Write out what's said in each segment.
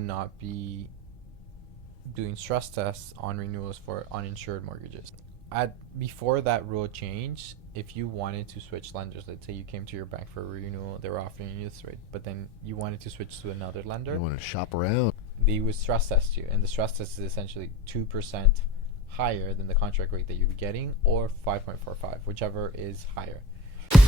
will not be doing stress tests on renewals for uninsured mortgages. Before that rule change, if you wanted to switch lenders, let's say you came to your bank for a renewal, they were offering you this rate, but then you wanted to switch to another lender, You want to shop around. they would stress test you, and the stress test is essentially 2% higher than the contract rate that you're getting, or 5.45, whichever is higher.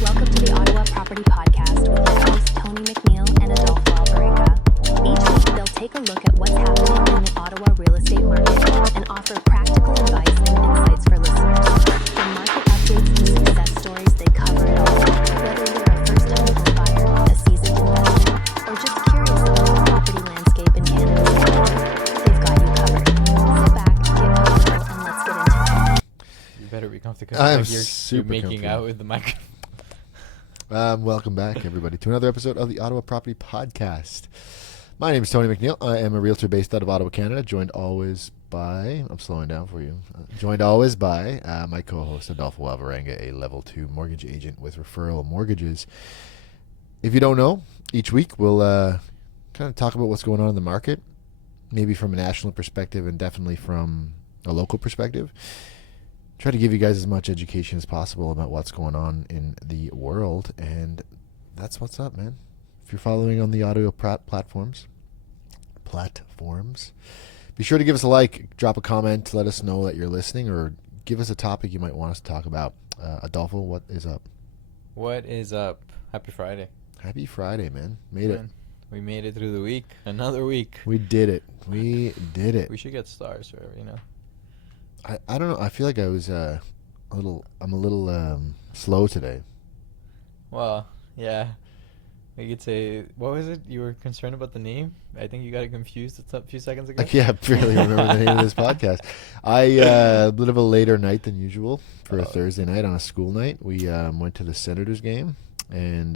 Welcome to the Ottawa Property Podcast with your hosts Tony McNeil and Adolfo Alvarenga. Each week, they'll take a look at what's happening in the Ottawa real estate market and offer practical advice and insights for listeners. From market updates to success stories, they cover it all. Whether you're a first-time home buyer, a seasoned investor, or just curious about the property landscape in Canada's capital, they've got you covered. Sit back, get comfortable, and let's get into it. You better be comfortable I'm because you're super making comfortable. out with the microphone. Welcome back, everybody, to another episode of the Ottawa Property Podcast. My name is Tony McNeil. I am a realtor based out of Ottawa, Canada, joined always by, I'm slowing down for you, joined always by my co-host, Adolfo Alvarenga, a level 2 mortgage agent with Referral Mortgages. If you don't know, each week we'll kind of talk about what's going on in the market, maybe from a national perspective and definitely from a local perspective. Try to give you guys as much education as possible about what's going on in the world, and that's what's up, man. If you're following on the audio platforms, be sure to give us a like, drop a comment, let us know that you're listening, or give us a topic you might want us to talk about. Adolfo, what is up? What is up? Happy Friday. Happy Friday, man. Made it. We made it through the week. Another week. We did it. We did it. We should get stars for it, you know. I don't know. I feel like I was I'm a little slow today. Well, yeah. We could say, what was it? You were concerned about the name? I think you got it confused a few seconds ago. Yeah, I barely remember the name of this podcast. A bit of a later night than usual for a Thursday night on a school night. We went to the Senators game, and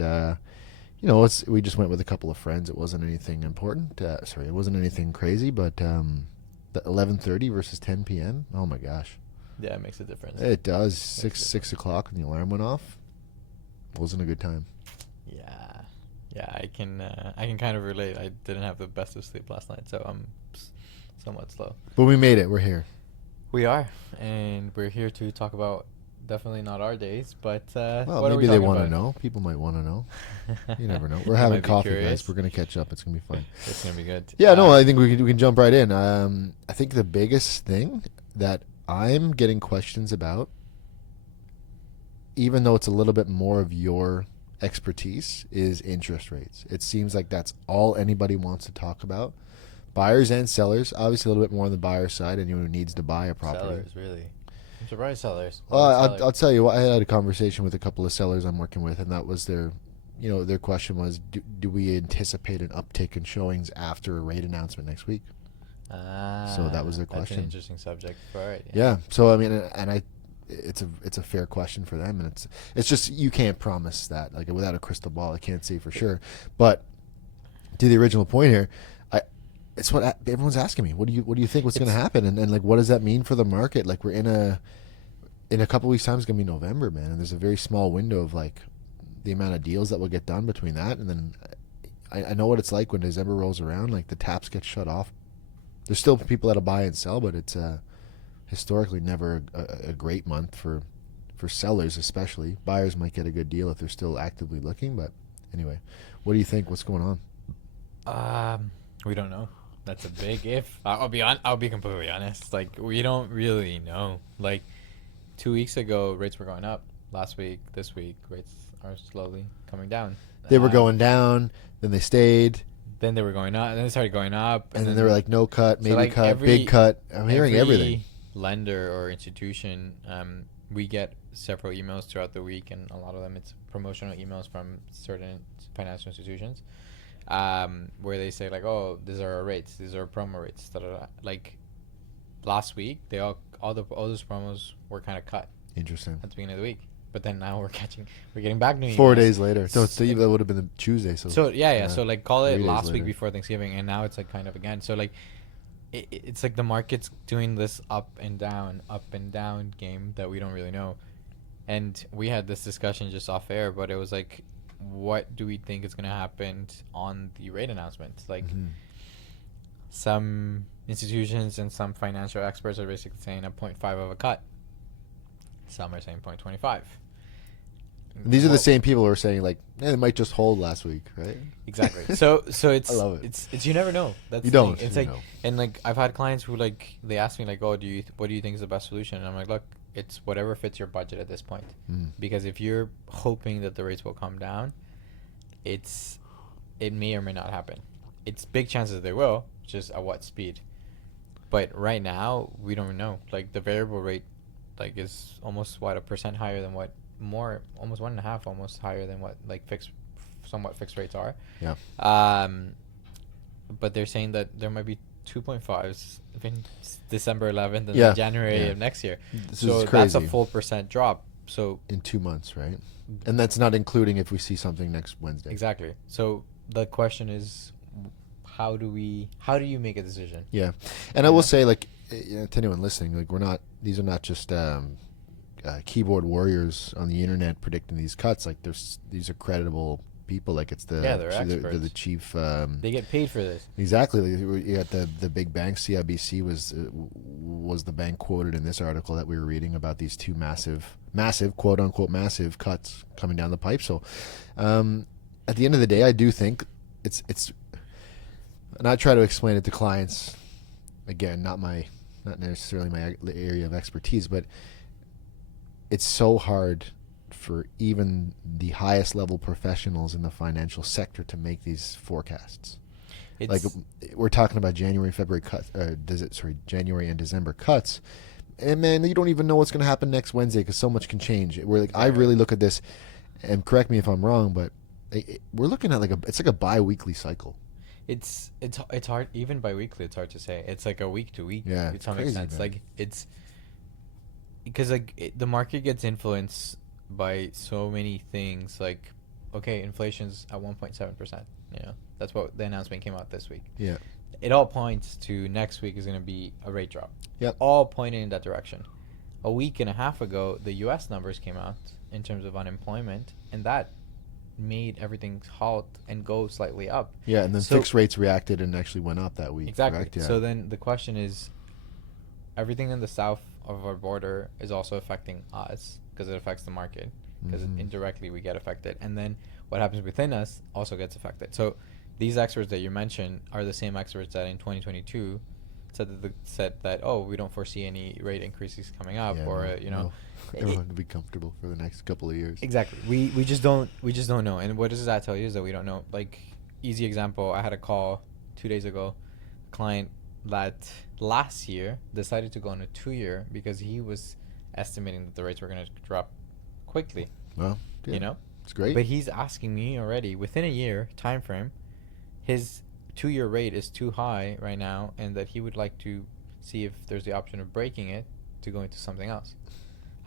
we just went with a couple of friends. It wasn't anything important. It wasn't anything crazy, but the 11:30 versus 10 p.m. Oh my gosh. Yeah, it makes a difference. It does. 6 o'clock when the alarm went off. Wasn't a good time. Yeah, I can kind of relate. I didn't have the best of sleep last night, so I'm somewhat slow. But we made it. We're here. We are, and we're here to talk about definitely not our days, but Well, what maybe are they we want to talking know. People might want to know. about? You never know. We're They having might be coffee, curious. guys. We're gonna catch up. It's gonna be fun. It's gonna be good. Yeah, no, I think we can jump right in. I think the biggest thing that I'm getting questions about, even though it's a little bit more of your expertise, is interest rates. It seems like that's all anybody wants to talk about. Buyers and sellers, obviously a little bit more on the buyer side, anyone who needs to buy a property. Sellers, really. I'm surprised sellers. I'll tell you what, I had a conversation with a couple of sellers I'm working with, and that was their question was, do we anticipate an uptick in showings after a rate announcement next week? So that was their question. That's an interesting subject for it. Yeah. So I mean, it's a fair question for them, and it's just, you can't promise that, like, without a crystal ball. I can't say for sure. But to the original point here, it's what everyone's asking me. What do you think? What's going to happen? And like, what does that mean for the market? Like, we're in a couple weeks time, it's going to be November, man, and there's a very small window of like the amount of deals that will get done between that and then. I know what it's like when December rolls around. Like, the taps get shut off. There's still people that'll buy and sell, but it's historically never a great month for sellers, especially. Buyers might get a good deal if they're still actively looking, but anyway, what do you think? What's going on? We don't know. That's a big if. I'll be completely honest. Like, we don't really know. Like, 2 weeks ago, rates were going up. Last week, this week, rates are slowly coming down. They were going down, then they stayed. Then they were going up, and then they started going up. And then they were like, no cut, maybe like cut, big cut. I'm hearing everything. Lender or institution, we get several emails throughout the week, and a lot of them it's promotional emails from certain financial institutions, where they say like, oh, these are our rates, these are our promo rates. Like, last week, all those promos were kind of cut. Interesting. At the beginning of the week. But then now we're getting back new emails. 4 days later. So that would have been the Tuesday. So yeah. So like, call it last week later. before Thanksgiving, and now it's like kind of again. So like, it's like the market's doing this up and down game that we don't really know. And we had this discussion just off air, but it was like, what do we think is going to happen on the rate announcement? Like, some institutions and some financial experts are basically saying a 0.5 of a cut. Some are saying 0.25. And these are the same people who are saying like, it might just hold last week, right? Exactly. So it's I love it. it's you never know. That's You the thing. don't. It's you like know. and like I've had clients who like they ask me like, oh, what do you think is the best solution? And I'm like, look, it's whatever fits your budget at this point. Mm. Because if you're hoping that the rates will come down, it may or may not happen. It's big chances they will, just at what speed. But right now we don't know. Like the variable rate, like is almost what 1% higher than what almost 1.5 almost higher than what like somewhat fixed rates are. Yeah. But they're saying that there might be 2.5s in December 11th and Yeah. then January Yeah. of next year. This So is that's a crazy. full percent drop. So In 2 months, right? And that's not including if we see something next Wednesday. exactly. So the question is, how do you make a decision? Yeah, and I will Yeah. say, like, to anyone listening, like, these are not just keyboard warriors on the internet predicting these cuts. Like, these are credible people. Like, it's the They're they're experts. the chief. They get paid for this. Exactly. You got the big bank. CIBC was the bank quoted in this article that we were reading about these two massive quote unquote massive cuts coming down the pipe. So, at the end of the day, I do think it's, and I try to explain it to clients. Again, not necessarily my area of expertise, but it's so hard for even the highest level professionals in the financial sector to make these forecasts. Like, we're talking about January, February cuts, January and December cuts, and man, you don't even know what's going to happen next Wednesday because so much can change. We're like, I really look at this, and correct me if I'm wrong, but we're looking at it's like a bi-weekly cycle. It's hard even bi-weekly. It's hard to say. It's like a week to week. Yeah, to some crazy, extent. man. Like it's because the market gets influenced by so many things. Like, okay, inflation's at 1.7%. You know, that's what the announcement came out this week. Yeah. It all points to next week is going to be a rate drop. Yep. All pointing in that direction. A week and a half ago, the U.S. numbers came out in terms of unemployment, and that made everything halt and go slightly up. Yeah, and then So- fixed rates reacted and actually went up that week. Exactly. Correct? Yeah. So then the question is, everything in the south of our border is also affecting us because it affects the market, because Mhm. indirectly we get affected, and then what happens within us also gets affected. So these experts that you mentioned are the same experts that in 2022 said that oh, we don't foresee any rate increases coming up, Yeah, or no, you know. no. Everyone to be comfortable for the next couple of years. Exactly. We just don't know. And what does that tell you is that we don't know. Like, easy example, I had a call 2 days ago, client that last year decided to go on a 2-year because he was estimating that the rates were going to drop quickly. Well, yeah, You know? it's great. But he's asking me already within a year time frame, his 2-year rate is too high right now, and that he would like to see if there's the option of breaking it to go into something else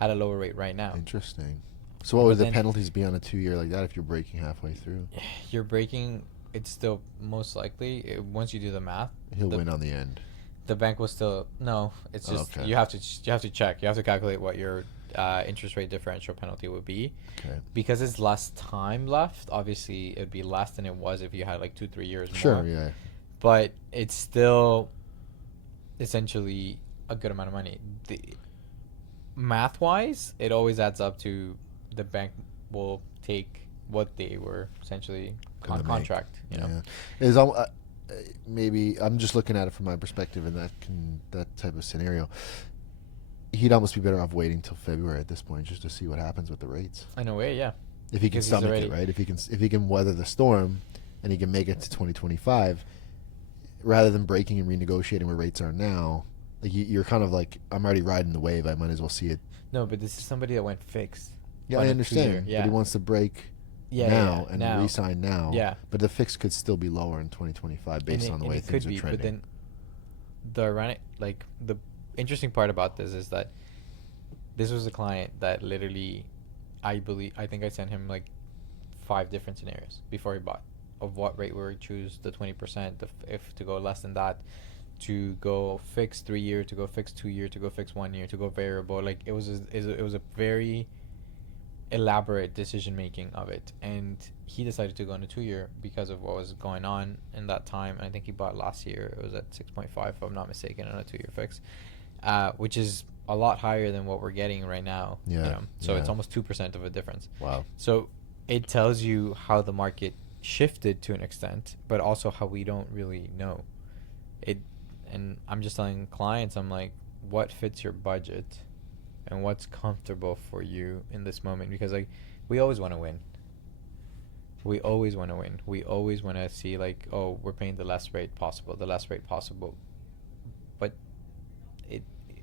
at a lower rate right now. Interesting. So what But would the then- penalties be on a 2-year like that if you're breaking halfway through? You're breaking. It's still most likely once you do the math. He'll the, win on the end. The bank will still no. It's just Okay. you have to check. You have to calculate what your interest rate differential penalty would be. Okay. Because it's less time left. Obviously, it'd be less than it was if you had like 2-3 years Sure, more. yeah. But it's still essentially a good amount of money. Math wise, it always adds up to the bank will take what they were essentially Gonna on make. contract. You know. Yeah. Maybe I'm just looking at it from my perspective in that type of scenario. He'd almost be better off waiting till February at this point just to see what happens with the rates. In a way, yeah. If he can Because he's stomach already- it, right? If he can weather the storm and he can make it to 2025 rather than breaking and renegotiating where rates are now, like you're kind of like, I'm already riding the wave, I might as well see it. No, but this is somebody that went fixed. Yeah, on I a understand. 2-year, But yeah. he wants to break Yeah, now yeah, and now. re-sign now. Yeah. But the fix could still be lower in 2025 based on the way things are trending. But then the ironic, like the interesting part about this is that this was a client that literally, I think I sent him like 5 different scenarios before he bought of what rate we would choose, the 20%, if to go less than that, to go fixed 3-year, to go fixed 2-year, to go fixed 1 year, to go variable. Like it was a very elaborate decision making of it, and he decided to go on a 2 year because of what was going on in that time. And I think he bought last year, it was at 6.5 if I'm not mistaken, on a 2 year fix, which is a lot higher than what we're getting right now. Yeah, So it's yeah. almost 2% of a difference. Wow. So it tells you how the market shifted to an extent, but also how we don't really know it. And I'm just telling clients, I'm like, what fits your budget and what's comfortable for you in this moment? Because like, we always want to win. We always want to win. We always want to see like, oh, we're paying the less rate possible. But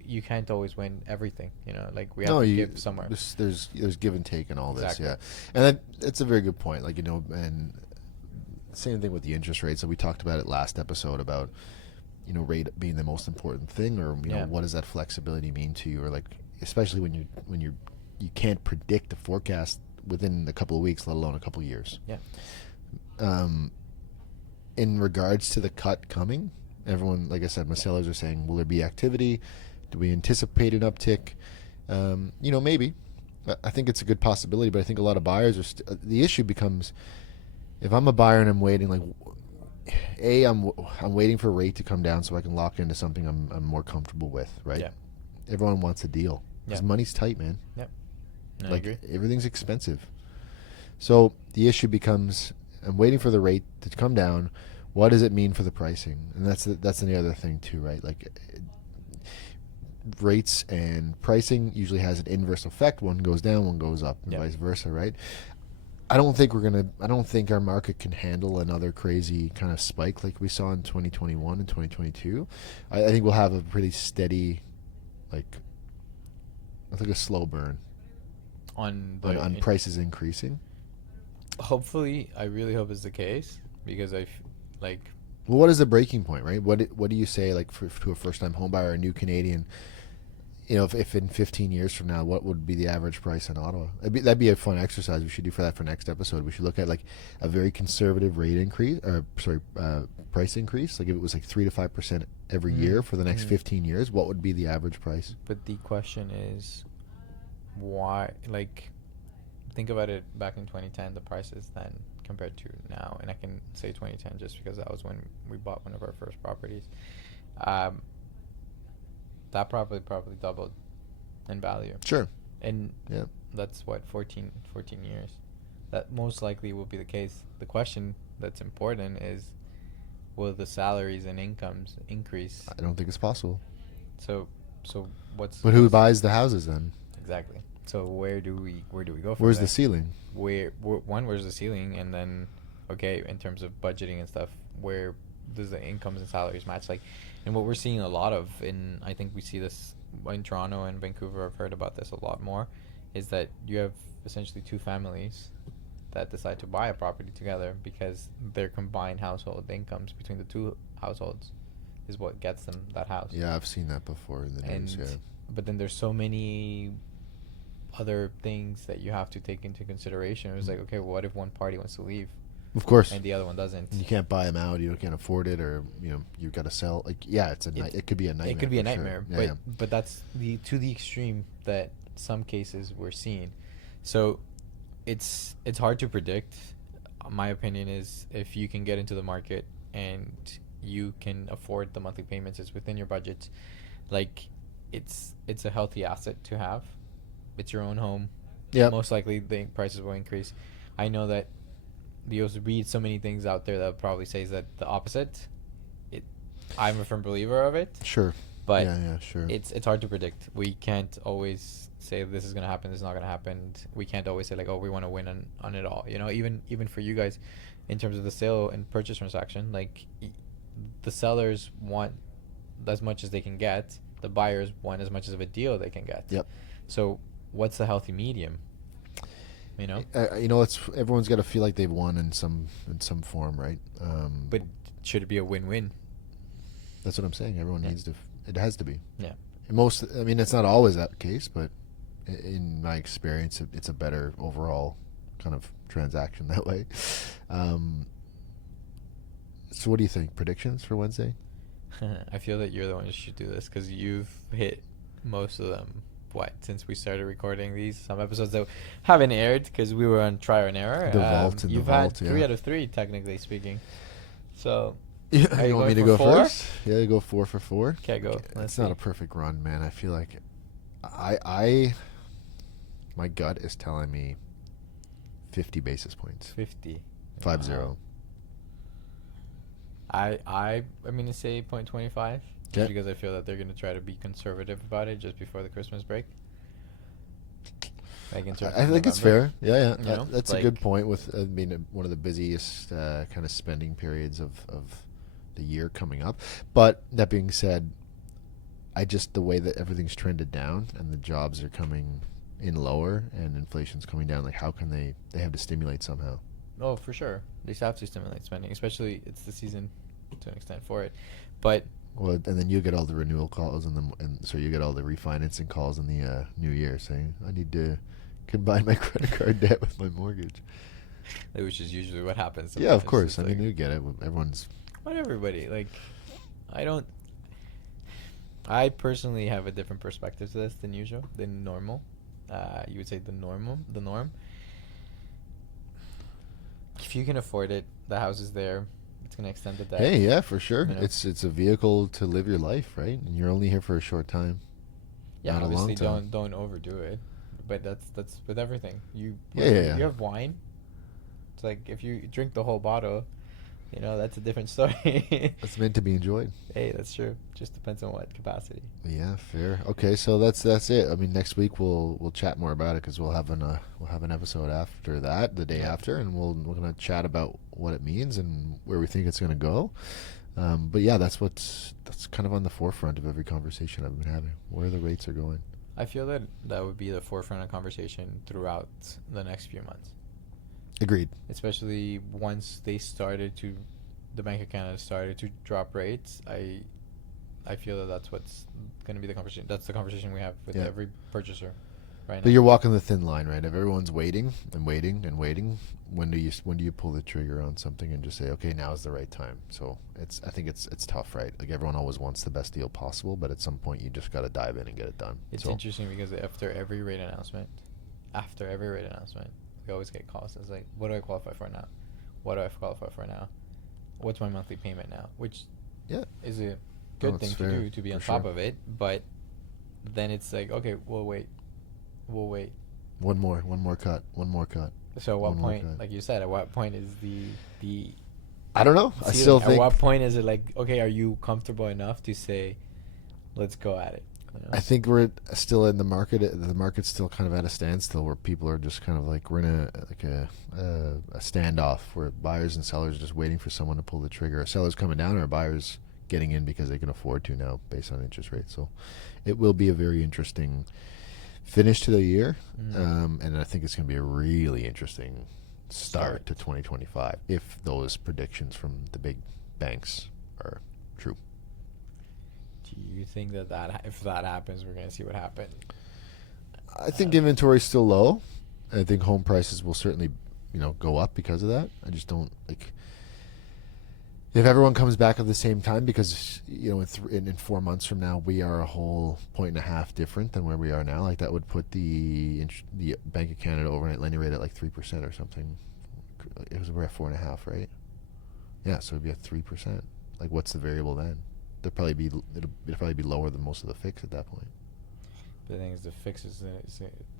you can't always win everything, like we have to give somewhere. There's give and take in all this. Exactly. Yeah, and that's a very good point. Like, and same thing with the interest rates. So we talked about it last episode about rate being the most important thing, or what does that flexibility mean to you, or like especially when you can't predict a forecast within a couple of weeks, let alone a couple of years. Yeah. In regards to the cut coming, everyone, like I said, my sellers are saying, will there be activity? Do we anticipate an uptick? Maybe. I think it's a good possibility, but I think a lot of buyers are. The issue becomes, if I'm a buyer and I'm waiting, like, I'm waiting for a rate to come down so I can lock into something I'm more comfortable with, right? Yeah. Everyone wants a deal because money's tight, man. Yep. I Like, agree. everything's expensive. So the issue becomes, I'm waiting for the rate to come down. What does it mean for the pricing? And that's the other thing too, right? Like, rates and pricing usually has an inverse effect. One goes down, one goes up, and vice versa, right? I don't think our market can handle another crazy kind of spike like we saw in 2021 and 2022. I think we'll have a pretty steady, I think a slow burn On prices increasing. Hopefully, I really hope it's the case, because like. Well, what is the breaking point, right? What do you say, like, to a first-time home buyer, a new Canadian? If in 15 years from now, what would be the average price in Ottawa? That'd be a fun exercise we should do for that for next episode. We should look at like a very conservative price increase. Like, if it was like 3 to 5% every year for the next 15 years, what would be the average price? But the question is, why? Like, think about it back in 2010, the prices then compared to now, and I can say 2010 just because that was when we bought one of our first properties. That property probably doubled in value. Sure. And that's what, 14 years. That most likely will be the case. The question that's important is, will the salaries and incomes increase? I don't think it's possible. So But who buys the houses then? Exactly. So where do we go from Where's there? the ceiling? Where's the ceiling? And then, okay, in terms of budgeting and stuff, where does the incomes and salaries match? Like, and what we're seeing a lot of, and I think we see this in Toronto and Vancouver, I've heard about this a lot more, is that you have essentially two families that decide to buy a property together because their combined household incomes between the two households is what gets them that house. Yeah, I've seen that before in the news. Yeah. But then there's so many other things that you have to take into consideration. It was like, okay, well, what if one party wants to leave? Of course. And the other one doesn't. You can't buy them out. You can't afford it, or you've got to sell. Like, yeah, it could be a nightmare. It could be a for nightmare, sure. but that's to the extreme that some cases we're seeing. So it's hard to predict. My opinion is, if you can get into the market and you can afford the monthly payments, it's within your budget. Like, it's a healthy asset to have. It's your own home. Yeah. Most likely the prices will increase. I know that you'll read so many things out there that probably says that the opposite. I'm a firm believer of it. Sure. But yeah, sure. It's hard to predict. We can't always say this is gonna happen, this is not gonna happen. We can't always say like, oh, we want to win on it all. Even for you guys, in terms of the sale and purchase transaction, like, the sellers want as much as they can get. The buyers want as much of a deal they can get. Yep. So what's the healthy medium? It's everyone's got to feel like they've won in some form, right? But should it be a win-win? That's what I'm saying. Everyone needs to. It has to be. Yeah. It's not always that case, but in my experience, it's a better overall kind of transaction that way. So what do you think? Predictions for Wednesday? I feel that you're the one who should do this because you've hit most of them. since we started recording these, some episodes that haven't aired because we were on trial and error. The vault and the you've vault, had 3 yeah. out of 3, technically speaking. So, Yeah, are you want me to going go for 4? first? Yeah, go 4 for 4. Okay, go. Let's It's not see. a perfect run, man. I feel like my gut is telling me 50 basis points. 50. 5-0. I'm going to say 0.25 Okay. just because I feel that they're going to try to be conservative about it just before the Christmas break. Like in terms I of think it's November. fair. Yeah. You know, That's a like- good point with being one of the busiest kind of spending periods of the year coming up. But that being said, the way that everything's trended down and the jobs are coming in lower and inflation's coming down, like how can they have to stimulate somehow? Oh, for sure. They have to stimulate spending, especially it's the season to an extent for it. But Well, and then you get all the renewal calls and so you get all the refinancing calls in the new year saying, I need to combine my credit card debt with my mortgage. which is usually what happens. Yeah, of sometimes. course. It's I mean, like- you get it. Everyone's... Not everybody. Like, I personally have a different perspective to this than normal. You would say the norm. If you can afford it, the house is there. It's gonna extend the debt. Hey, yeah, for sure. You know? It's a vehicle to live your life, right? And you're only here for a short time. Yeah, not a long obviously time. don't overdo it. But that's with everything. You Yeah. have wine. It's like if you drink the whole bottle, that's a different story. It's meant to be enjoyed. Hey, that's true. Just depends on what capacity. Yeah, fair. Okay, so that's it. I mean, next week we'll chat more about it because we'll have an episode after that, the day Yeah. after, and we're gonna chat about what it means and where we think it's gonna go. But yeah, that's kind of on the forefront of every conversation I've been having. Where the rates are going. I feel that would be the forefront of conversation throughout the next few months. Agreed. Especially once the Bank of Canada started to drop rates. I feel that's what's going to be the conversation. That's the conversation we have with Yeah. every purchaser right But now. you're walking the thin line, right? If everyone's waiting and waiting and waiting, when do you pull the trigger on something and just say, okay, now is the right time? So I think it's tough, right? Like everyone always wants the best deal possible, but at some point you just got to dive in and get it done. It's So, interesting because after every rate announcement, we always get calls. It's like, what do I qualify for now? What do I qualify for now? What's my monthly payment now? Which yeah, is a good it's thing fair, to do, to be for on top sure. of it. But then it's like, okay, we'll wait. one more cut. So at what One more point, cut. like you said, at what point is the I don't know. I ceiling? still At think what point is it like, okay, are you comfortable enough to say, let's go at it? I think we're still in the market. The market's still kind of at a standstill where people are just kind of like we're in a standoff where buyers and sellers are just waiting for someone to pull the trigger. Are sellers coming down or are buyers getting in because they can afford to now based on interest rates? So it will be a very interesting finish to the year, and I think it's going to be a really interesting start to 2025 if those predictions from the big banks are true. Do you think that if that happens, we're gonna see what happens? I think inventory's still low. I think home prices will certainly, go up because of that. I just don't like if everyone comes back at the same time because in 4 months from now we are a whole 1.5 different than where we are now. Like that would put the Bank of Canada overnight lending rate at like 3% or something. We're at 4.5, right? Yeah, so it'd be at 3%. Like what's the variable then? It'll probably be lower than most of the fix at that point. The thing is, the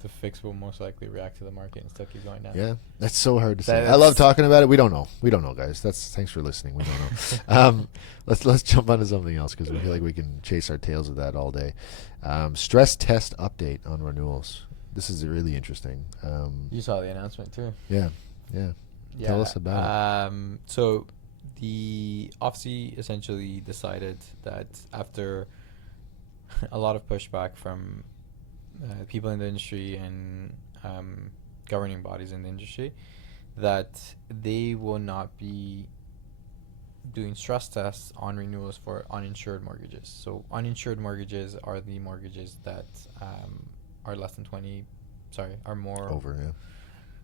fix will most likely react to the market and still keep going down. Yeah, that's so hard to say. I That's- love talking about it. We don't know, guys. Thanks for listening. We don't know. Let's jump onto something else because we feel like we can chase our tails with that all day. Stress test update on renewals. This is really interesting. You saw the announcement too. Yeah. Tell us about it. So the OFC essentially decided that after a lot of pushback from people in the industry and governing bodies in the industry, that they will not be doing stress tests on renewals for uninsured mortgages. So uninsured mortgages are the mortgages that are less than are more over. Yeah.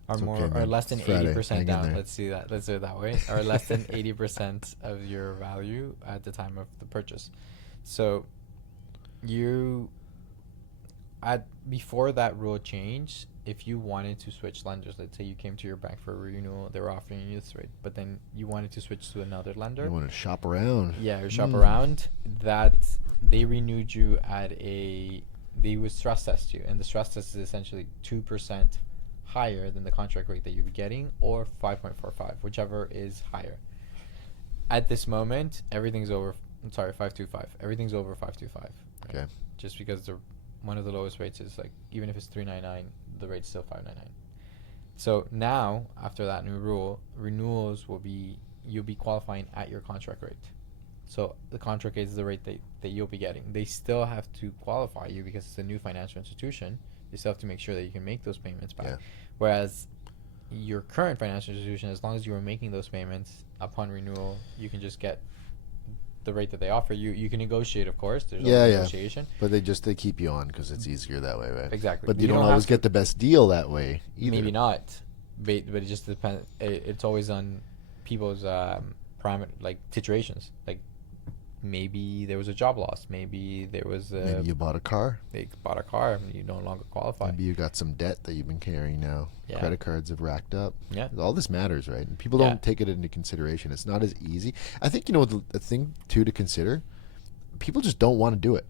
are It's more okay, or man. less than It's Friday. 80% Hang in down. there. Let's do it that way. Or less than 80% of your value at the time of the purchase. So before that rule change, if you wanted to switch lenders, let's say you came to your bank for a renewal, they were offering you this rate, but then you wanted to switch to another lender. You want to shop around. Yeah, or shop around. That they renewed you at they would stress test you, and the stress test is essentially 2% higher than the contract rate that you'd be getting, or 5.45, whichever is higher. At this moment, everything's over. I'm sorry, 525. Everything's over 525. Right? Okay. Just because one of the lowest rates is like, even if it's 399, the rate's still 599. So now, after that new rule, renewals you'll be qualifying at your contract rate. So the contract rate is the rate that you'll be getting. They still have to qualify you because it's a new financial institution. You still have to make sure that you can make those payments back. Yeah. Whereas your current financial institution, as long as you were making those payments upon renewal, you can just get the rate that they offer you. You can negotiate, of course. There's always negotiation. But they keep you on because it's easier that way, right? Exactly. But you don't always get the best deal that way either. Maybe not, but it just depends. It's always on people's situations. Like, maybe there was a job loss. Maybe there was maybe you bought a car. They bought a car and you no longer qualify. Maybe you got some debt that you've been carrying now. Yeah. Credit cards have racked up. Yeah. All this matters, right? And people don't take it into consideration. It's not as easy. I think, the thing too to consider, people just don't want to do it.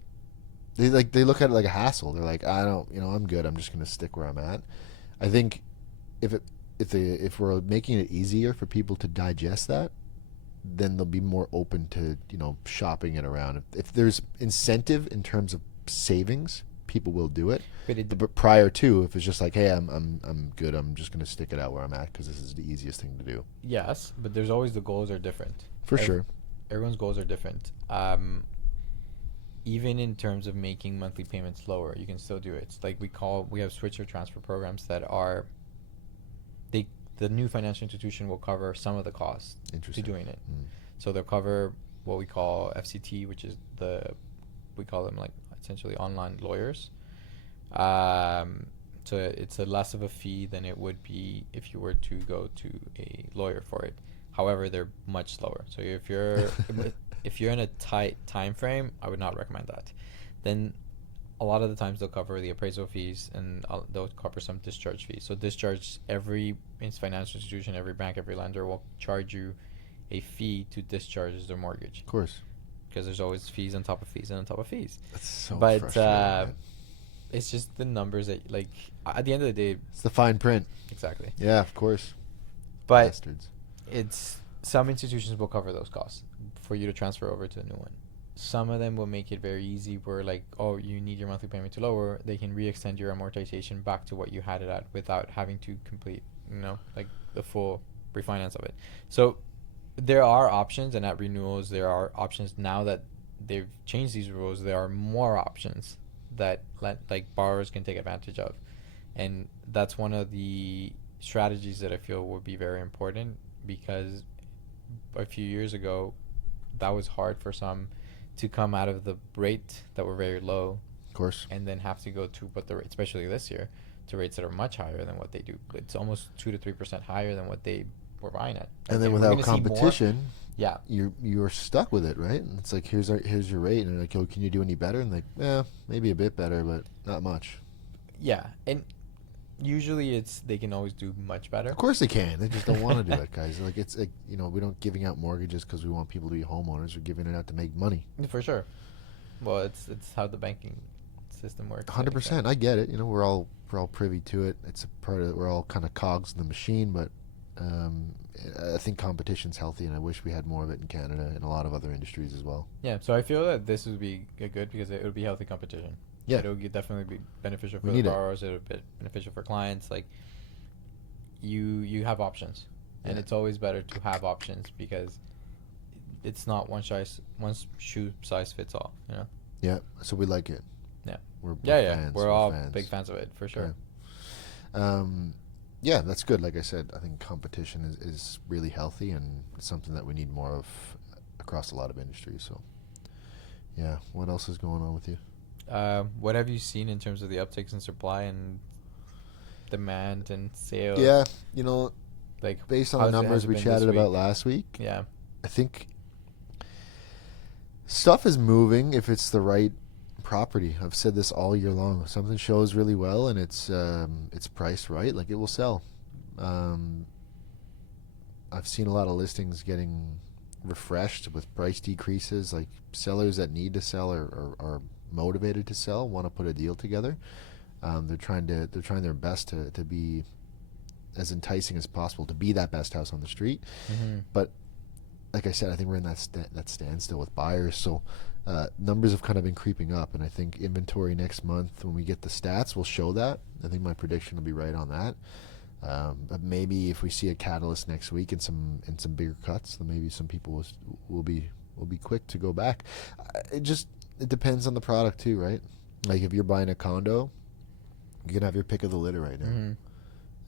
They look at it like a hassle. They're like, I don't, I'm good. I'm just going to stick where I'm at. I think if we're making it easier for people to digest that, then they'll be more open to shopping it around. If there's incentive in terms of savings, people will do it. But prior to, if it's just like, hey, I'm good, I'm just gonna stick it out where I'm at because this is the easiest thing to do. Yes, but there's always the goals are different. For sure. Everyone's goals are different. Even in terms of making monthly payments lower, you can still do it. It's like we have switch or transfer programs that are the new financial institution will cover some of the costs to doing it. So they'll cover what we call FCT, which is we call them like essentially online lawyers. So it's a less of a fee than it would be if you were to go to a lawyer for it. However, they're much slower. So if you're in a tight time frame, I would not recommend that. Then a lot of the times they'll cover the appraisal fees and they'll cover some discharge fees. So discharge, every financial institution, every bank, every lender will charge you a fee to discharge their mortgage. Of course. Because there's always fees on top of fees and on top of fees. That's so frustrating. It's just the numbers that, like, at the end of the day. It's the fine print. Exactly. Yeah, of course. But bastards. Some institutions will cover those costs for you to transfer over to a new one. Some of them will make it very easy where, like, oh, you need your monthly payment to lower. They can re-extend your amortization back to what you had it at without having to complete, like the full refinance of it. So there are options, and at renewals, there are options. Now that they've changed these rules, there are more options that borrowers can take advantage of. And that's one of the strategies that I feel would be very important, because a few years ago, that was hard for some to come out of the rate that were very low, of course, and then have to go to what the rate, especially this year, to rates that are much higher than what they do. It's almost 2 to 3% higher than what they were buying at. And then without competition, yeah, you're stuck with it, right? And it's like, here's your rate, and they're like, oh, can you do any better? And like, maybe a bit better, but not much. Yeah, and usually they can always do much better. Of course they can. They just don't want to do it, guys. Like, it's like, we don't giving out mortgages because we want people to be homeowners. We're giving it out to make money. For sure. Well, it's how the banking system works. 100%. I get it. We're all privy to it. It's a part of it. We're all kind of cogs in the machine, but I think competition's healthy, and I wish we had more of it in Canada and a lot of other industries as well. Yeah, so I feel that this would be good because it would be healthy competition. Yeah. It would definitely be beneficial for the borrowers. It would be beneficial for clients. Like, you have options, and it's always better to have options because it's not one shoe size fits all. Yeah. So we like it. Yeah. We're fans. We're all fans. big fans of it for sure. Okay. Yeah, that's good. Like I said, I think competition is really healthy and something that we need more of across a lot of industries. So, yeah. What else is going on with you? What have you seen in terms of the upticks in supply and demand and sales? Yeah, like based on the numbers we chatted about last week. Yeah, I think stuff is moving if it's the right property. I've said this all year long. If something shows really well and it's priced right, like it will sell. I've seen a lot of listings getting refreshed with price decreases. Like sellers that need to sell are motivated to sell, want to put a deal together. They're trying their best to be as enticing as possible, to be that best house on the street. Mm-hmm. But like I said, I think we're in that standstill with buyers. So numbers have kind of been creeping up, and I think inventory next month, when we get the stats, will show that. I think my prediction will be right on that. But maybe if we see a catalyst next week and some bigger cuts, then maybe some people will be quick to go back. It depends on the product too, right? Like if you're buying a condo, you can have your pick of the litter right now. Mm-hmm.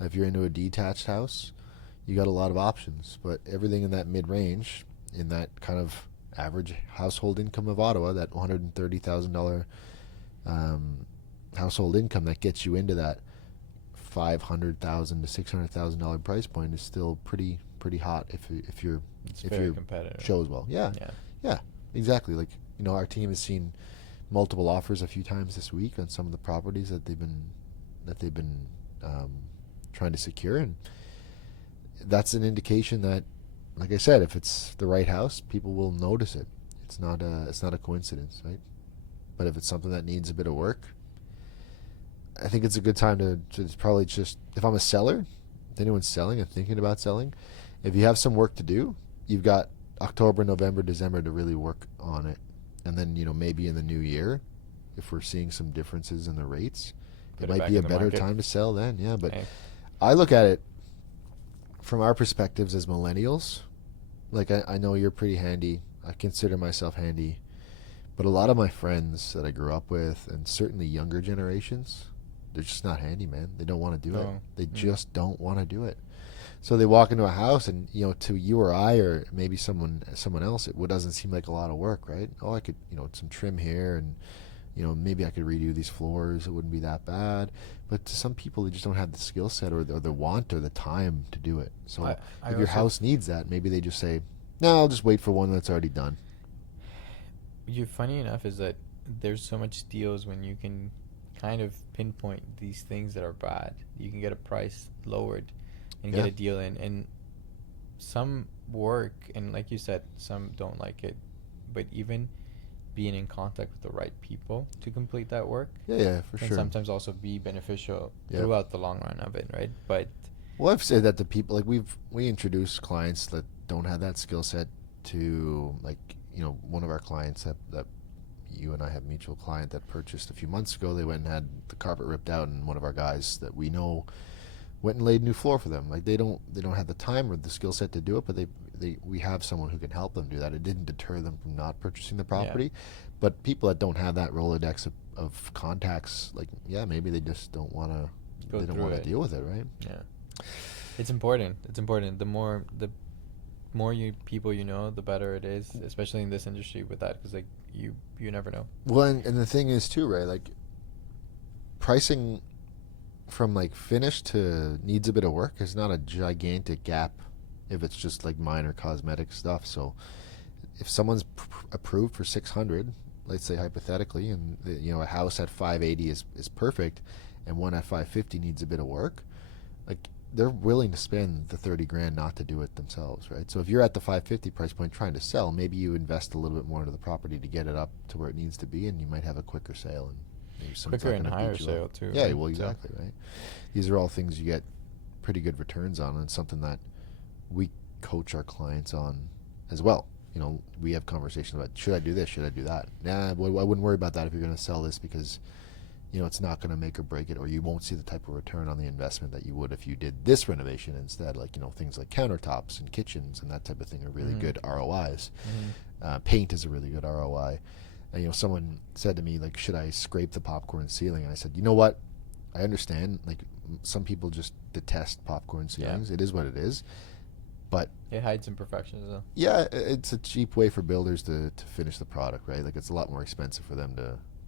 If you're into a detached house, you got a lot of options. But everything in that mid-range, in that kind of average household income of Ottawa, that $130,000 household income that gets you into that $500,000 to $600,000 price point, is still pretty hot if you're competitive. Shows well. Yeah, exactly. Like, our team has seen multiple offers a few times this week on some of the properties that they've been trying to secure, and that's an indication that, like I said, if it's the right house, people will notice it. It's not a coincidence, right? But if it's something that needs a bit of work, I think it's a good time to probably just, if I'm a seller, if anyone's selling and thinking about selling, if you have some work to do, you've got October, November, December to really work on it. And then, maybe in the new year, if we're seeing some differences in the rates, it might be a better time to sell then. Yeah, but I look at it from our perspectives as millennials. Like, I know you're pretty handy. I consider myself handy. But a lot of my friends that I grew up with, and certainly younger generations, they're just not handy, man. They don't want to do it. They just don't want to do it. So they walk into a house, and to you or I, or maybe someone else, it doesn't seem like a lot of work, right? Oh, I could, some trim here, and maybe I could redo these floors. It wouldn't be that bad. But to some people, they just don't have the skill set or the want or the time to do it. So if your house needs that, maybe they just say, no, I'll just wait for one that's already done. Funny enough is that there's so much deals when you can kind of pinpoint these things that are bad. You can get a price lowered and get a deal in, and some work, and like you said, some don't like it, but even being in contact with the right people to complete that work for can sure sometimes also be beneficial throughout the long run of it, right? But I've said that to people, like we introduce clients that don't have that skill set to, like, one of our clients that you and I have a mutual client that purchased a few months ago. They went and had the carpet ripped out, and one of our guys that we know went and laid new floor for them. Like, they don't have the time or the skill set to do it, but we have someone who can help them do that. It didn't deter them from not purchasing the property. But people that don't have that Rolodex of contacts, like, maybe they just don't want to deal with it, right? Yeah, it's important. The more people the better it is, especially in this industry with that, because like you never know. Well, and the thing is too, right? Like, pricing from like finished to needs a bit of work is not a gigantic gap if it's just like minor cosmetic stuff. So if someone's approved for 600, let's say hypothetically, and a house at 580 is perfect, and one at 550 needs a bit of work, like, they're willing to spend the 30 grand not to do it themselves, right? So if you're at the 550 price point trying to sell, maybe you invest a little bit more into the property to get it up to where it needs to be, and you might have a quicker sale, and maybe quicker and higher sale too. Yeah, well, exactly, right? These are all things you get pretty good returns on, and something that we coach our clients on as well. We have conversations about, should I do this? Should I do that? Nah, I wouldn't worry about that if you're going to sell this, because it's not going to make or break it, or you won't see the type of return on the investment that you would if you did this renovation instead. Like, things like countertops and kitchens and that type of thing are really good ROIs. Paint is a really good ROI. And, someone said to me, like, should I scrape the popcorn ceiling? And I said, you know what? I understand. Like, some people just detest popcorn ceilings. It is what it is. But it hides imperfections, though. Yeah, it's a cheap way for builders to finish the product, right? Like, it's a lot more expensive for them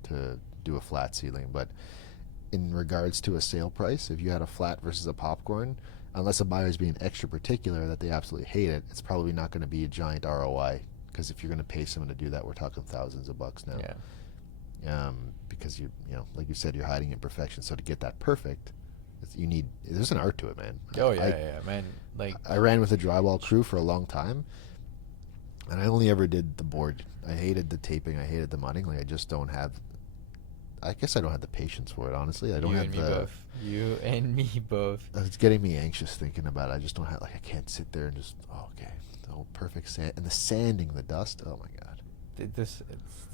to do a flat ceiling. But in regards to a sale price, if you had a flat versus a popcorn, unless a buyer's being extra particular that they absolutely hate it, it's probably not going to be a giant ROI, because if you're going to pay someone to do that, we're talking thousands of bucks now. because like you said, you're hiding imperfection. So to get that perfect, there's an art to it, man. Oh yeah, man. Like I ran with a drywall crew for a long time, and I only ever did the board. I hated the taping. I hated the mudding. Like I just don't have. I guess I don't have the patience for it. Honestly, I don't have the. You and me both. It's getting me anxious thinking about it. I just don't have I can't sit there and just okay, the perfect sand and the sanding, the dust. Oh my god. It's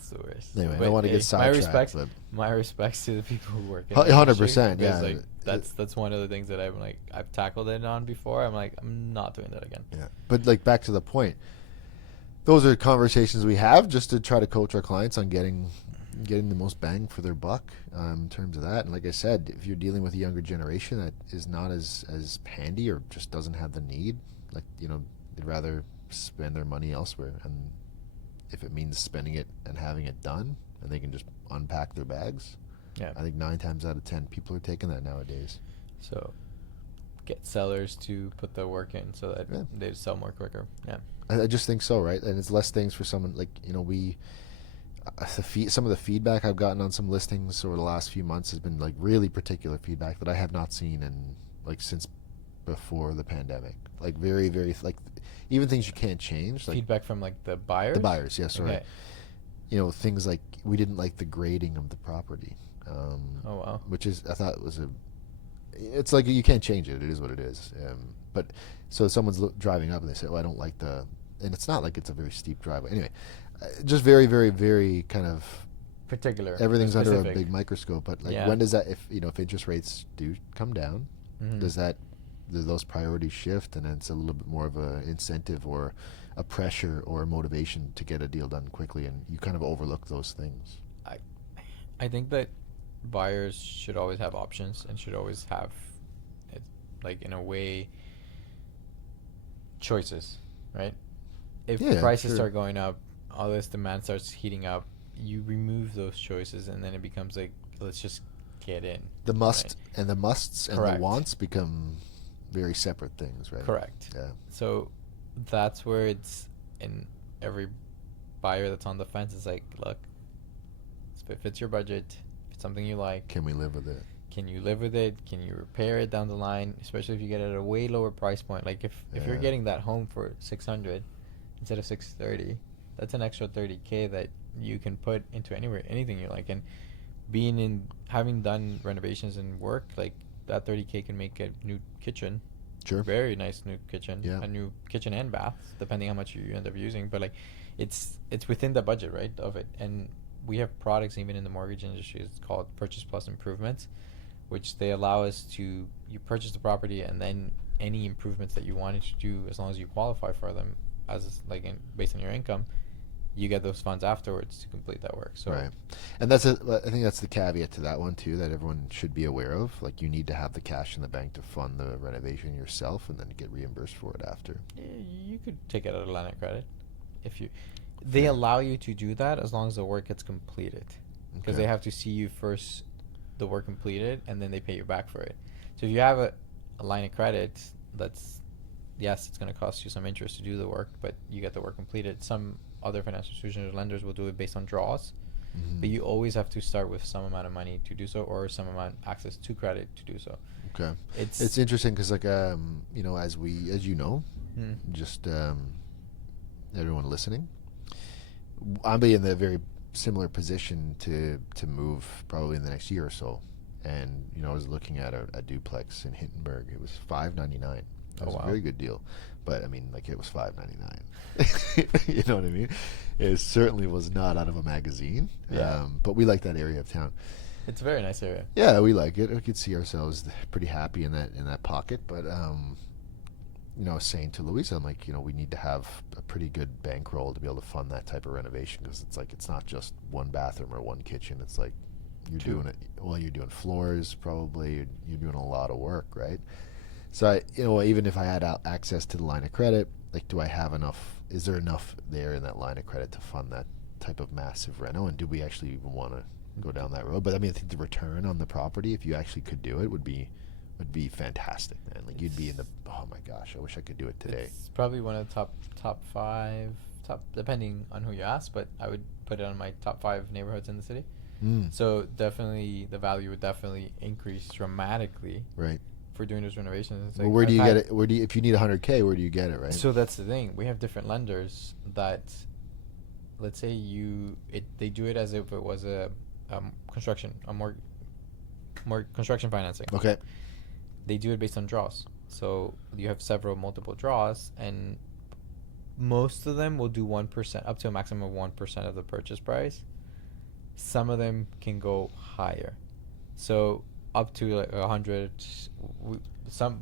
the worst. Anyway, I don't want to get sidetracked. My respects to the people who work in 100%. Yeah, like that's one of the things that I've tackled it on before. I'm not doing that again. Yeah, but like back to the point, those are conversations we have just to try to coach our clients on getting the most bang for their buck in terms of that. And like I said, if you're dealing with a younger generation that is not as handy or just doesn't have the need, like they'd rather spend their money elsewhere, and if it means spending it and having it done and they can just unpack their bags, I think 9 times out of 10 people are taking that nowadays. So get sellers to put the work in so that they sell more quicker. I just think so, right? And it's less things for someone like some of the feedback I've gotten on some listings over the last few months has been like really particular feedback that I have not seen in like since before the pandemic. Like very, very like even things you can't change. Like feedback from like the buyers. The buyers, yes, okay. Right. Things like we didn't like the grading of the property. Oh wow. Which is I thought was it's like you can't change it. It is what it is. But so someone's driving up and they say, "Oh, I don't like and it's not like it's a very steep driveway. Anyway, just very, very, very kind of particular. Everything's specific. under a big microscope. But like, when does that, if interest rates do come down, do those priorities shift, and then it's a little bit more of a incentive or a pressure or a motivation to get a deal done quickly, and you kind of overlook those things. I think that buyers should always have options and should always have, like in a way, choices, right? If prices start going up, all this demand starts heating up, you remove those choices, and then it becomes like, let's just get in. The must and the musts and Correct. the wants become very separate things, right? Correct. Yeah. So that's where it's in every buyer that's on the fence is like, look, if it fits your budget, if it's something you like, can we live with it? Can you live with it? Can you repair it down the line? Especially if you get it at a way lower price point. Like if you're getting that home for $600 instead of $630, that's an extra $30K that you can put into anything you like. And having done renovations and work, like that $30K can make a new kitchen. Sure. Very nice new kitchen. Yeah. A new kitchen and bath, depending how much you end up using. But like, it's within the budget, right, of it. And we have products even in the mortgage industry. It's called Purchase Plus Improvements, which they allow us to, you purchase the property and then any improvements that you wanted to do, as long as you qualify for them, based on your income, you get those funds afterwards to complete that work. So right, and I think that's the caveat to that one too, that everyone should be aware of. Like, you need to have the cash in the bank to fund the renovation yourself, and then get reimbursed for it after. You could take it out of line of credit, they allow you to do that as long as the work gets completed, because they have to see you first, the work completed, and then they pay you back for it. So if you have a line of credit, it's going to cost you some interest to do the work, but you get the work completed. Some other financial institutions or lenders will do it based on draws, but you always have to start with some amount of money to do so, or some amount access to credit to do so. Okay, it's interesting because just everyone listening, I'll be in the very similar position to move probably in the next year or so, and I was looking at a duplex in Hintonburg. It was $599. It was a very good deal, but I mean, like, it was $599. You know what I mean? It certainly was not out of a magazine. Yeah. But we like that area of town. It's a very nice area. Yeah, we like it. We could see ourselves pretty happy in that pocket. But I was saying to Louisa, I'm like, we need to have a pretty good bankroll to be able to fund that type of renovation, because it's like, it's not just one bathroom or one kitchen. It's like you're doing it. Well, you're doing floors probably. You're doing a lot of work, right? So even if I had access to the line of credit, like, do I have enough? Is there enough there in that line of credit to fund that type of massive reno? And do we actually even want to go down that road? But I mean, I think the return on the property, if you actually could do it, would be fantastic, man. Like, you'd be in the, oh my gosh, I wish I could do it today. It's probably one of the top five, depending on who you ask, but I would put it on my top 5 neighborhoods in the city. So definitely the value would definitely increase dramatically Right. for doing those renovations. It's Well, like where do I've you had- get it? Where do you, if you need 100K, where do you get it? Right. So that's the thing. We have different lenders that, let's say they do it as if it was a more construction financing. Okay. They do it based on draws. So you have multiple draws, and most of them will do 1% up to a maximum of 1% of the purchase price. Some of them can go higher, so up to like 100.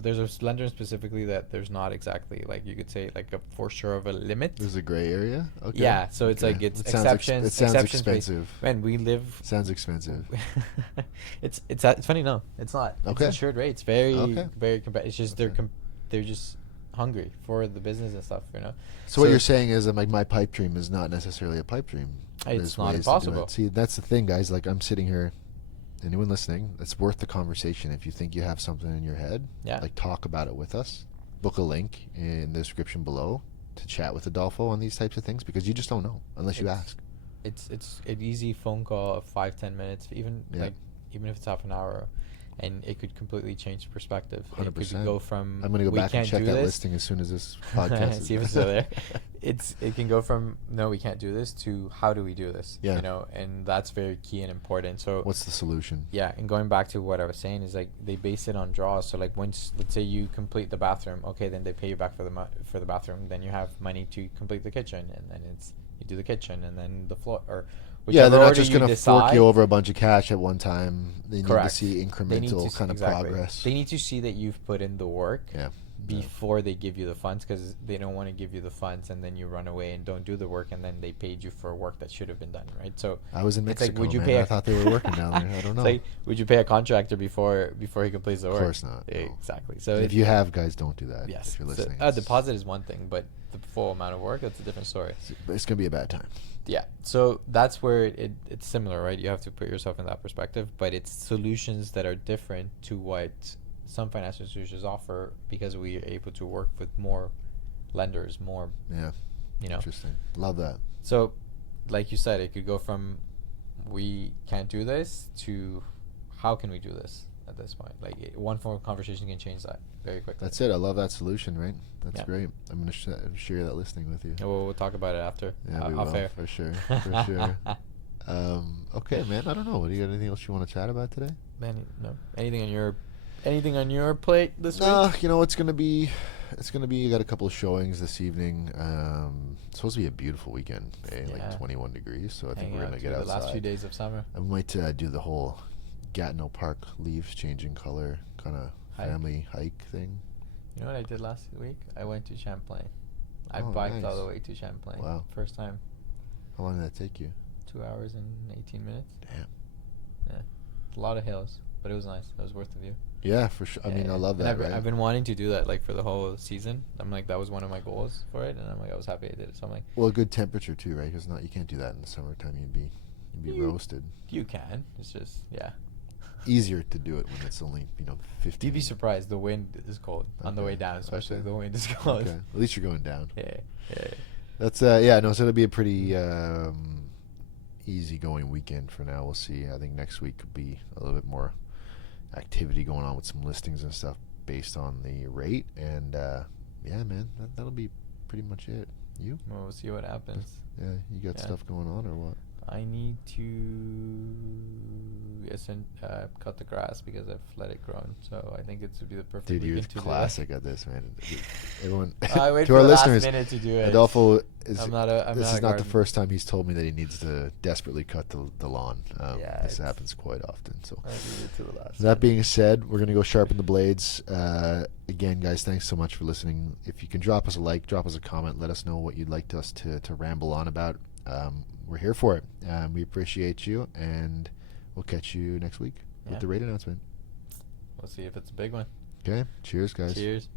There's a lender specifically that there's not exactly, like, you could say, like a for sure of a limit. There's a gray area. Okay. Yeah, so it's Okay. like it's It sounds exceptions. it sounds exceptions based- expensive. Man, we live. Sounds expensive. It's funny. No, it's not. Okay. It's insured rates. Very Okay. very competitive. It's just Okay. they're just hungry for the business and stuff. You know. So what you're saying is that my pipe dream is not necessarily a pipe dream. It's There's not ways to do impossible. it. See, that's the thing, guys. Like, I'm sitting here. Anyone listening, it's worth the conversation. If you think you have something in your head, Yeah. like, talk about it with us. Book a link in the description below to chat with Adolfo on these types of things, because you just don't know unless you ask. It's an easy phone call of 5-10 minutes, even Yeah. even if it's half an hour, and it could completely change perspective. It 100%. could go from I'm gonna go we back and can't check do that this. listing as soon as this podcast is See if it's still there. It can go from no, we can't do this, to how do we do this? Yeah. You know, and that's very key and important. So What's the solution? yeah, and going back to what I was saying is, like, they base it on draws. So like, once, let's say you complete the bathroom, okay, then they pay you back for the bathroom. Then you have money to complete the kitchen, and then you do the kitchen, and then the floor, or Yeah, whichever they're not order just you going to decide. fork you over a bunch of cash at one time. They need to Correct. see They need incremental to kind of exactly. progress. They need to see that you've put in the work Yeah. before they give you the funds, because they don't want to give you the funds and then you run away and don't do the work, and then they paid you for work that should have been done, right? So I was in it's like, Mexico, would you man. pay I thought they were working down there. I don't know. It's like, would you pay a contractor before he completes the Of work? course not, no. Exactly. So if you have, guys, don't do that. yes, If you're so listening. a deposit is one thing, but the full amount of work, that's a different story. It's going to be a bad time. Yeah, so that's where it's similar, right? You have to put yourself in that perspective, but it's solutions that are different to what some financial institutions offer, because we are able to work with more lenders, more, Yeah. you know. Interesting. Love that. So, like you said, it could go from we can't do this to how can we do this at this point. Like, one form of conversation can change that very quickly. That's it. I love that solution, right? That's Yeah. great. I'm going to share that listing with you. And we'll talk about it after. Yeah, we off will, air. for sure. For sure. Okay, man. I don't know. Do you got anything else you want to chat about today? Man, no. Anything on your plate this No, week? you know, it's gonna be. You got a couple of showings this evening. It's supposed to be a beautiful weekend, Yeah. like 21 degrees. So I think Hang we're out gonna through get the outside. last few days of summer. I might do the whole Gatineau Park leaves changing color kind of Hike? family hike thing. You know what I did last week? I went to Champlain. I Oh, biked all nice. the way to Champlain. Wow. First time. How long did that take you? 2 hours and 18 minutes. Damn. Yeah. A lot of hills, but it was nice. It was worth the view. Yeah, for sure. I mean, I love And that. Right? I've been wanting to do that, like, for the whole season. I'm like, that was one of my goals for it, and I'm like, I was happy I did it. So I'm like, Well, good temperature too, right? Because you can't do that in the summertime. You'd be roasted. you can. It's just, yeah. Easier to do it when it's only 50. You'd be surprised. The wind is cold on the Okay. way down, especially. Okay. The wind is cold. Okay. At least you're going down. Yeah. Yeah. That's yeah, no, so it'll be a pretty easygoing weekend for now. We'll see. I think next week could be a little bit more activity going on with some listings and stuff based on the rate. And yeah, man, that'll be pretty much it. You? Well, we'll see what happens. Yeah, you got Yeah. stuff going on or what? I need to cut the grass because I've let it grow. So I think it would be the perfect Dude, you're weekend to do that. classic at this, man. Everyone, I wait to for our the last listeners, minute to do it. Adolfo is. I'm this not a is not the garden- first time he's told me that he needs to desperately cut the lawn. Yeah, This it's- happens quite often. So. I leave it to the last That minute. being said, we're going to go sharpen the blades. Again, guys, thanks so much for listening. If you can drop us a like, drop us a comment, let us know what you'd like us to ramble on about. We're here for it. We appreciate you, and we'll catch you next week Yeah. with the rate announcement. We'll see if it's a big one. Okay? Cheers, guys. Cheers.